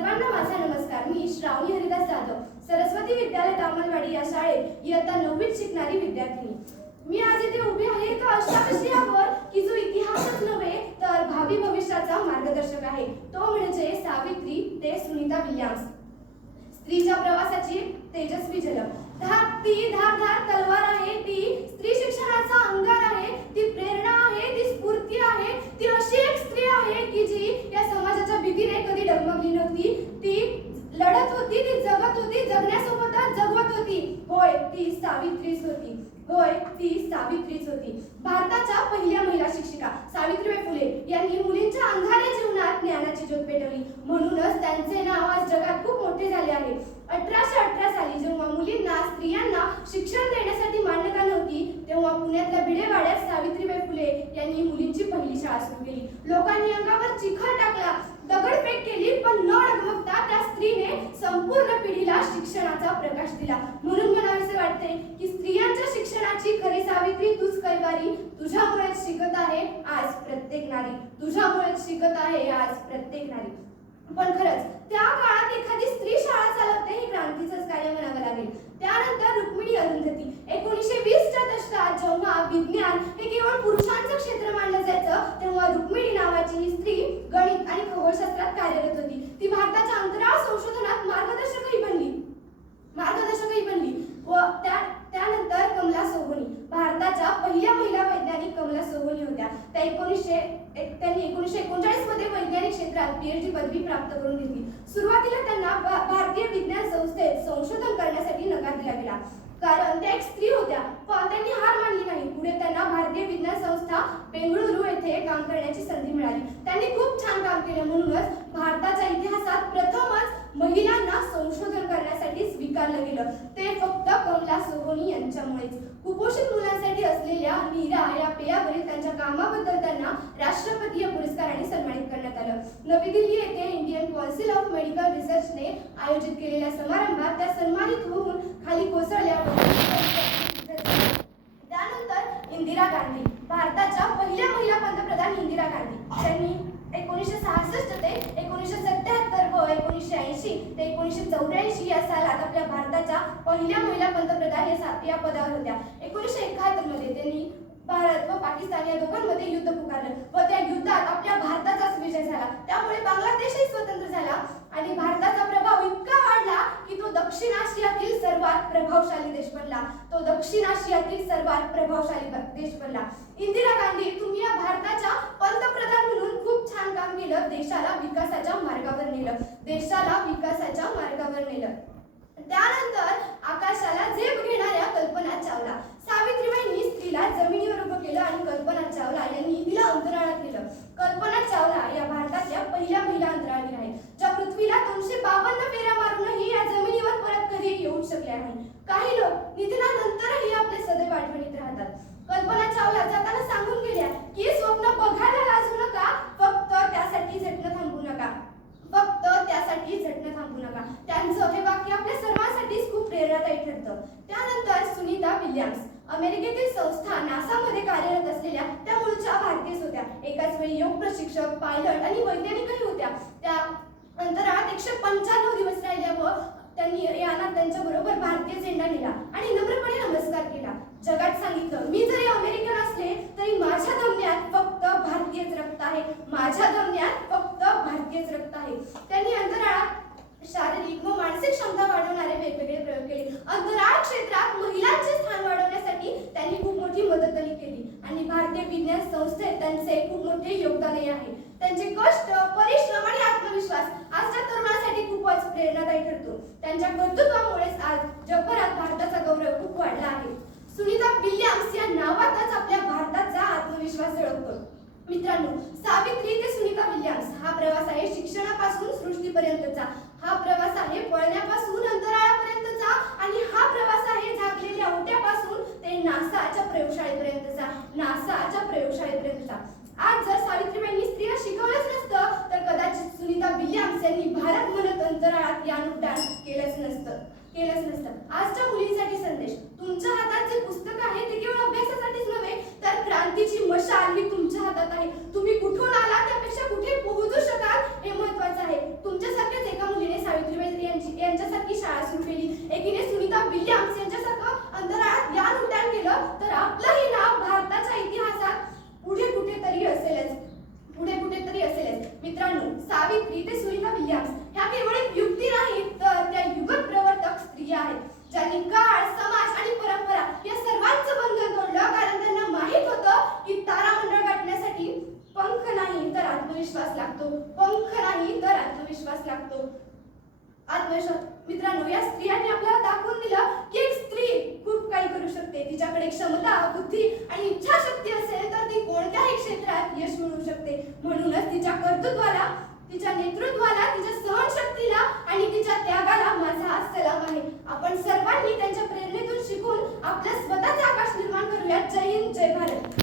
सर्वांना माझा नमस्कार. मी श्रावणी हरिदास जाधव, सरस्वती विद्यालय तामलवाडी या शाळेत इयत्ता 9वीत शिकणारी विद्यार्थिनी. मी आज इथे उभी आहे एका अशा विषयावर की जो इतिहासच नव्हे तर भावी भविष्याचा मार्गदर्शक आहे. तो म्हणजे सावित्री ते सुनीता विल्यम्स. स्त्रीच्या प्रवासाची तेजस्वी झलक. ती धारदार तलवार आहे, ती स्त्री शिक्षणाचा अंगार आहे, ती प्रेरणा आहे, ती स्फूर्ती आहे, ती अशी एक स्त्री आहे की जी या समाजाच्या भीतीने कधी डगमगली नव्हती. ती लढत होती, ती जगत होती, जगण्यासोबतच जगवत होती. होय, ती सावित्रीच होती. होय, ती सावित्रीच होती. भारताच्या पहिल्या महिला शिक्षिका सावित्रीबाई फुले यांनी मुलींच्या अंधाऱ्या जीवनात ज्ञानाची ज्योत पेटवली. म्हणूनच त्यांचे नाव आज जगात खूप मोठे झाले आहे. 1818 साली जेव्हा मुलींना स्त्रियांना शिक्षण देण्यासाठी मान्यता नव्हती, तेव्हा पुण्यातल्या भिडेवाड्यात सावित्रीबाई फुले यांनी मुलींची पहिली शाळा सुरू केली. लोकांनी अंगावर चिखल टाकला, दगडफेक केली, पण न डगमगता त्या स्त्रीने संपूर्ण पिढीला शिक्षणाचा प्रकाश दिला. म्हणून मला असे वाटते की स्त्रियांच्या शिक्षणाची खरी सावित्री तूच कैवारी. तुझ्यामुळेच शिकत आहे आज प्रत्येक नारी. तुझ्यामुळेच शिकत आहे आज प्रत्येक नारी. पण खरंच त्या काळात एखादी स्त्री शाळा चालवते हे क्रांतीचंच कार्य म्हणावं लागेल. त्यानंतर रुक्मिणी अरुंधती. 1920च्या दशकात जेव्हा विज्ञान हे केवळ पुरुषांचं क्षेत्र मानलं जायचं, तेव्हा रुक्मिणी नावाची ही स्त्री गणित आणि खगोलशास्त्रात कार्यरत होती. ती भारताच्या अंतराळ संशोधनात मार्गदर्शकही बनली व त्यानंतर कमला सोहोनी. भारताच्या पहिल्या महिला वैज्ञानिक कमला सोहोनी होत्या. त्यांनी 1939 मध्ये वैज्ञानिक क्षेत्रात PhD पदवी प्राप्त करून घेतली. सुरुवातीला त्यांना भारतीय विज्ञान संस्थेत संशोधन करण्यासाठी नकार दिला गेला, कारण त्या एक स्त्री होत्या. पण त्यांनी हार मानली नाही. पुढे त्यांना भारतीय विज्ञान संस्था बेंगळुरू येथे काम करण्याची संधी मिळाली. त्यांनी खूप छान काम केले. म्हणूनच भारताच्या इतिहासात प्रथमच महिलांना संशोधन करण्यासाठी स्वीकारलं गेलं. ते फक्त कमला सोहोनी यांच्यामुळेच. कुपोषित मुलांसाठी असलेल्या नीरा या पेयावरील त्यांच्या कामाबद्दल त्यांना राष्ट्रपतीय पुरस्काराने सन्मानित करण्यात आलं. नवी दिल्ली येथे इंडियन काउन्सिल ऑफ मेडिकल रिसर्चने आयोजित केलेल्या समारंभात त्या सन्मानित होऊन खाली कोसळल्या. त्यानंतर इंदिरा गांधी. भारताच्या पहिल्या महिला पंतप्रधान इंदिरा गांधी. त्यांनी 1966 ते 1977 व 1980 ते 1984 या सालात आपल्या भारताच्या पहिल्या महिला पंतप्रधान या पदावर होत्या. 1971 मध्ये त्यांनी भारत व पाकिस्तान या दोघांमध्ये युद्ध पुकारलं व त्या युद्धात आपल्या भारताचाच विजय झाला. त्यामुळे बांगलादेशही स्वतंत्र झाला आणि भारताचा प्रभाव इतका वाढला की तो दक्षिण आशियातील सर्वात प्रभावशाली देश बनला. इंदिरा गांधी, तुम्ही या भारताच्या पंतप्रधान म्हणून खूप छान काम केलं. देशाला विकासाच्या मार्गावर नेलं. त्यानंतर आकाशाला झेप घेणाऱ्या कल्पना चावला. सावित्रीबाईंनी स्त्रीला जमिनीवर उभं केलं आणि कल्पना चावला यांनी तिला अंतराळात नेलं. कल्पना चावला या भारतातल्या पहिल्या महिला अंतराळवीर आहेत, ज्या पृथ्वीला 252 फेऱ्या मारूनही या जमिनीवर परत कधी येऊ शकल्या नाही. काही लोक निधनानंतरही आपले सदैव आठवणीत राहतात. कल्पना चावला जाताना सांगून गेल्या की स्वप्न बघायला लाजू नका, फक्त त्यासाठी झटणं थांबू नका. त्यांचं हे वाक्य आपल्या सर्वांसाठीच खूप प्रेरणादायी ठरतं. त्यानंतर सुनीता विल्यम्स. अमेरिकेतील संस्था नासामध्ये कार्यरत असलेल्या त्या मूळच्या भारतीयच होत्या. एकाच वेळी योग प्रशिक्षक, पायलट आणि वैज्ञानिकही होत्या. त्या अंतराळात 195 दिवस राहिल्या व त्यांनी यानात त्यांच्या बरोबर भारतीय झेंडा नेला आणि नम्रपणे नमस्कार केला. जगात सांगितलं, मी जरी अमेरिकन असले तरी माझ्या धमन्यात फक्त भारतीयच रक्त आहे. त्यांनी अंतराळात शारीरिक व मानसिक क्षमता वाढवणारे वेगवेगळे प्रयोग केले. अंतराळ क्षेत्रात महिलांचे स्थान वाढवण्यासाठी त्यांनी खूप मोठी मदतही केली आणि भारतीय विज्ञान संस्थेत त्यांचे खूप मोठे योगदानही आहे. त्यांचे कष्ट, परिश्रम आणि आत्मविश्वास आजच्या तरुणांसाठी खूपच प्रेरणादायी ठरतो. त्यांच्या कर्तृत्वामुळेच आज जगभरात भारताचा गौरव खूप वाढला आहे. सुनीता विल्यम्स या नावातच आपल्या भारताचा आत्मविश्वास झळकतो. मित्रांनो, सावित्री ते सुनीता विल्यम्स हा प्रवास आहे शिक्षणापासून सृष्टीपर्यंतचा. हा प्रवास आहे पळण्यापासून अंतराळापर्यंतचा आणि हा प्रवास आहे झाकलेल्या ओट्यापासून ते नासाच्या प्रयोगशाळेपर्यंतचा. आज जर सावित्रीबाईंनी स्त्रिया शिकवलंच नसतं तर कदाचित सुनीता विल्यम्स यांनी भारत म्हणत अंतराळात यान उड्डाण केलंच नसतं. आजच्या मुलींसाठी संदेश. तुमच्या हातात जे पुस्तक आहे ते केवळ अभ्यासासाठीच नव्हे तर क्रांतीची मशाल ही तुमच्या हातात आहे. तुम्ही कुठून आला त्यापेक्षा कुठे पोहोचू शकाल हे महत्त्वाचं आहे. तुमच्यासारख्याच एका सावित्री ते सुनीता विल्यम्स ह्या केवळ एक युक्ती नाही तर त्या युगत प्रवर्तक स्त्रिया आहेत, ज्यांनी काळ, समाज आणि परंपरा या सर्वांचं बंधन तोडलं, कारण त्यांना माहित होतं की तारामंडळ गाठण्यासाठी पंख नाही तर आत्मविश्वास लागतो, पंख नाही तर आत्मविश्वास लागतो. आत्मविश्वास. मित्रांनो, या स्त्रियांनी आपल्याला दाखवून दिलं की एक स्त्री खूप काही करू शकते. तिच्याकडे क्षमता, बुद्धी आणि इच्छाशक्ती असेल तर ती कोणत्याही क्षेत्रात यश मिळवू शकते. म्हणूनच तिच्या कर्तृत्वाला, तिच्या नेतृत्वाला, तिच्या सहनशक्तीला आणि तिच्या त्यागाला माझा सलाम आहे. आपण सर्वांनी त्यांच्या प्रेरणेतून शिकून आपलं स्वतःचं आकाश निर्माण करूया. जय हिंद, जय भारत.